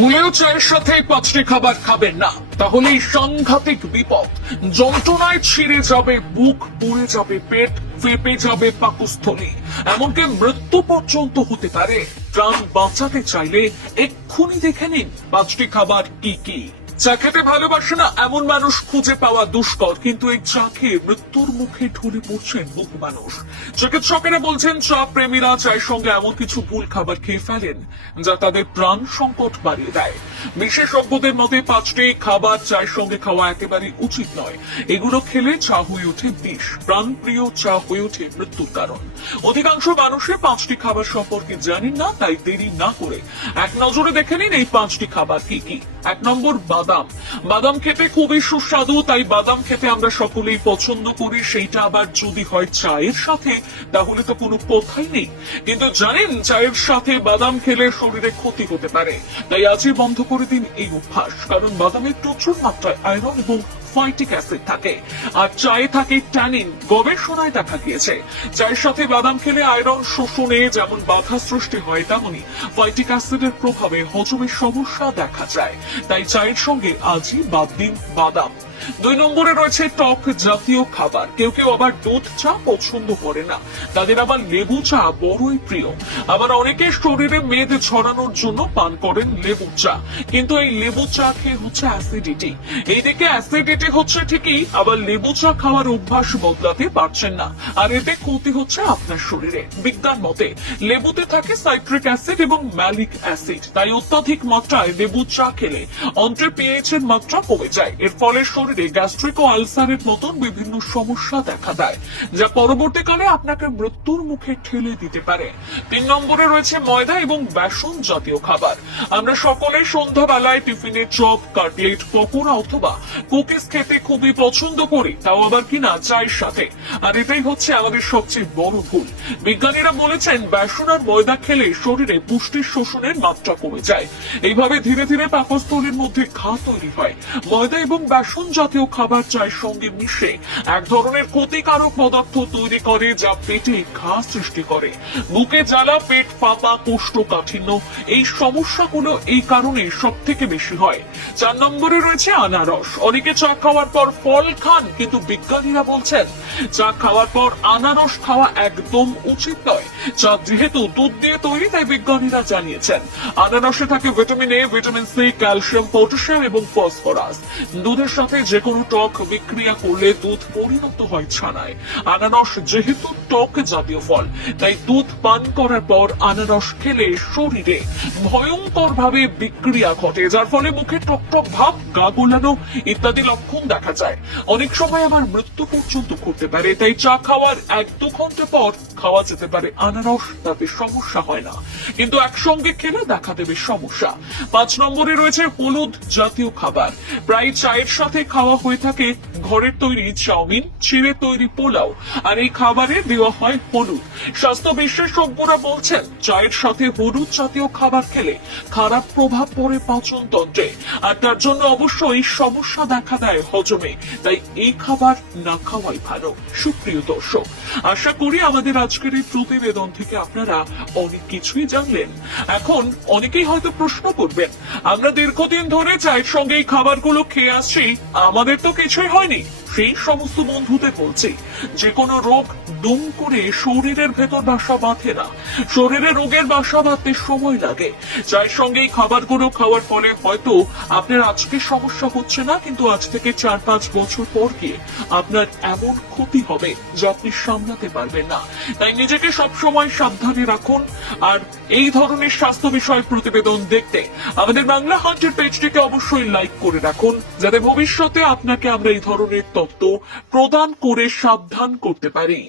ভুলেও চায়ের সাথে পাঁচটি খাবার খাবেন না। তাহলেই সাংঘাতিক বিপদ। যন্ত্রণায় ছিঁড়ে যাবে বুক, পুড়ে যাবে পেট, ফেপে যাবে পাকস্থলী। এমনকি মৃত্যু পর্যন্ত হতে পারে। প্রাণ বাঁচাতে চাইলে এক্ষুনি দেখে নিন পাঁচটি খাবার কি কি। চা খেতে ভালোবাসে না, এমন মানুষ খুঁজে পাওয়া দুষ্কর। কিন্তু এই চা খেয়ে মৃত্যুর মুখে ঢলে পড়ছেন বহু মানুষ। চিকিৎসকেরা বলছেন, চা প্রেমীরা চায়ের সঙ্গে এমন কিছু ভুল খাবার খেয়ে ফেলেন, যা তাদের প্রাণ সংকট বাড়িয়ে দেয়। বিশেষজ্ঞদের মতে, পাঁচটি খাবার চায়ের সঙ্গে খাওয়া একেবারে উচিত নয়। এগুলো খেলে চা হয়ে ওঠে বিষ, প্রাণপ্রিয় চা হয়ে ওঠে মৃত্যুর কারণ। অধিকাংশ মানুষের পাঁচটি খাবার সম্পর্কে জানেন না, তাই দেরি না করে এক নজরে দেখে নিন এই পাঁচটি খাবার কি কি। এক নম্বর, বাদাম। বাদাম। বাদাম খেতে খুবই সুস্বাদু, তাই বাদাম খেতে আমরা সকলেই পছন্দ করি, সেইটা আবার যদি হয় চায়ের সাথে, তাহলে তো কোনো কথাই নেই। কিন্তু জানেন, চায়ের সাথে বাদাম খেলে শরীরে ক্ষতি হতে পারে। তাই আজই বন্ধ করে দিন এই অভ্যাস, কারণ বাদামের প্রচুর মাত্রায় আয়রন এবং ফাইটিক অ্যাসিড থাকে। আর চায়ে থাকে ট্যানিন, গবেষণায় দেখা গিয়েছে। চায়ের সাথে বাদাম খেলে আয়রন, শোষণে যেমন বাধা সৃষ্টি হয় তেমনই ফাইটিক অ্যাসিডের প্রভাবে হজমের সমস্যা দেখা যায়। তাই চায়ের সঙ্গে আজই বাদ দিন বাদাম। দুই নম্বরে রয়েছে টক জাতীয় খাবার। কেউ কেউ আবার দুধ চা পছন্দ করে না। তাদের আবার লেবু চা বড়ই প্রিয়। আবার অনেকে শরীরে মেদ ছড়ানোর জন্য পান করেন লেবু চা। কিন্তু এই লেবু চা খেয়ে হচ্ছে অ্যাসিডিটি এইদিকে অ্যাসিডিটি হচ্ছে ঠিকই, আবার লেবু চা খাওয়ার অভ্যাস বদলাতে পারছেন না। আর এতে ক্ষতি হচ্ছে আপনার শরীরে। বিজ্ঞান মতে, লেবুতে থাকে সাইট্রিক অ্যাসিড এবং ম্যালিক অ্যাসিড। তাই অত্যাধিক মাত্রায় লেবু চা খেলে অন্ত্রে এর মাত্রা কমে যায়। এর ফলে শরীরে গ্যাস্ট্রিক ও আলসারের মতন বিভিন্ন সমস্যা দেখা দেয়, যা পরবর্তীকালে আপনাকে মৃত্যুর মুখে ঠেলে দিতে পারে। তিন নম্বরে রয়েছে ময়দা এবং বেসন জাতীয় খাবার। আমরা সকলে সন্ধ্যাবেলায় টিফিনে চপ, কাটলেট, পকোড়া অথবা কুকিজ খেতে খুবই পছন্দ করি, তাও আবার কিনা চায়ের সাথে। আর এটাই হচ্ছে আমাদের সবচেয়ে বড় ভুল। বিজ্ঞানীরা বলেছেন, বেসন আর ময়দা খেলে শরীরে পুষ্টির শোষণের মাত্রা কমে যায়। এইভাবে ধীরে ধীরে পাকস্থলীর মধ্যে ঘা তৈরি হয়। ময়দা এবং বেসন জাতীয় খাবার চায়ের সঙ্গে মিশে। এক ধরনের ক্ষতিকারক পদার্থ তৈরি করে যা পেটে ঘা সৃষ্টি করে। বুকে জ্বালা, পেট ফাঁপা কোষ্ঠকাঠিন্য, এই সমস্যাগুলো এই কারণে সব থেকে বেশি হয়। চার নম্বরে রয়েছে আনারস। অনেকে চা খাওয়ার পর ফল খান, কিন্তু বিজ্ঞানীরা বলছেন, চা খাওয়ার পর আনারস খাওয়া একদম উচিত নয়। চা যেহেতু দুধ দিয়ে তৈরি, তাই বিজ্ঞানীরা জানিয়েছেন, আনারসে থাকে vitamin A vitamin C calcium, potassium এবং ফসফরাস। দুধের সাথে যে কোনো টক বিক্রিয়া করলে দুধ পরিণত হয় ছানায়। আনারস যেহেতু টক জাতীয় ফল, তাই দুধ পান করার পর আনারস খেলে শরীরে ভয়ঙ্কর ভাবে বিক্রিয়া ঘটে, যার ফলে মুখে টক টক ভাব, গা গোলানো ইত্যাদি লক্ষণ দেখা যায়। অনেক সময় আবার মৃত্যু পর্যন্ত ঘটতে পারে, তাই চা খাওয়ার এক দু ঘণ্টা পর খাওয়া যেতে পারে আনারস তাতে সমস্যা হয় না। কিন্তু একসঙ্গে খেলে দেখা দেবে সমস্যা। পাঁচ নম্বরে রয়েছে হলুদ জাতীয় খাবার। প্রায় চায়ের সাথে খাওয়া হয়ে থাকে ঘরের তৈরি চাউমিন, চিড়ে তৈরি পোলাও, আর এই খাবারে দেওয়া হয় হলুদ। স্বাস্থ্য বিশেষজ্ঞরা বলছেন, চায়ের সাথে হলুদ জাতীয় খাবার খেলে খারাপ প্রভাব পড়ে পাচন তন্ত্রে, আর তার জন্য অবশ্যই সমস্যা দেখা দেয় হজমে। তাই এই খাবার না খাওয়াই ভালো। সুপ্রিয় দর্শক, আশা করি আমাদের আজকের এই প্রতিবেদন থেকে আপনারা অনেক কিছুই জানলেন। এখন অনেকেই হয়তো প্রশ্ন করবেন, আমরা দীর্ঘদিন ধরে চায়ের সঙ্গে এই খাবারগুলো খেয়ে আসছি, আমাদের তো কিছুই হয়নি। সেই সমস্ত বন্ধুদের বলছি যে কোনো রোগ দুম করে শরীরের ভেতর বাসা বাঁধে না। শরীরে রোগের বাসা বাঁধতে সময় লাগে। চায়ের সঙ্গে এই খাবারগুলো খাওয়ার ফলে হয়তো আপনার আজকে সমস্যা হচ্ছে না, কিন্তু আজ থেকে চার পাঁচ বছর পর গিয়ে আপনার এমন ক্ষতি হবে যা আপনি সামলাতে পারবেন না। তাই নিজেকে সবসময় সাবধানে রাখুন আর এই ধরনের স্বাস্থ্য বিষয়ক প্রতিবেদন দেখতে আমাদের বাংলা হান্টের পেজটিকে অবশ্যই লাইক করে রাখুন, যাতে ভবিষ্যতে আপনাকে আমরা এই ধরনের তথ্য প্রদান করে সাবধান করতে পারি।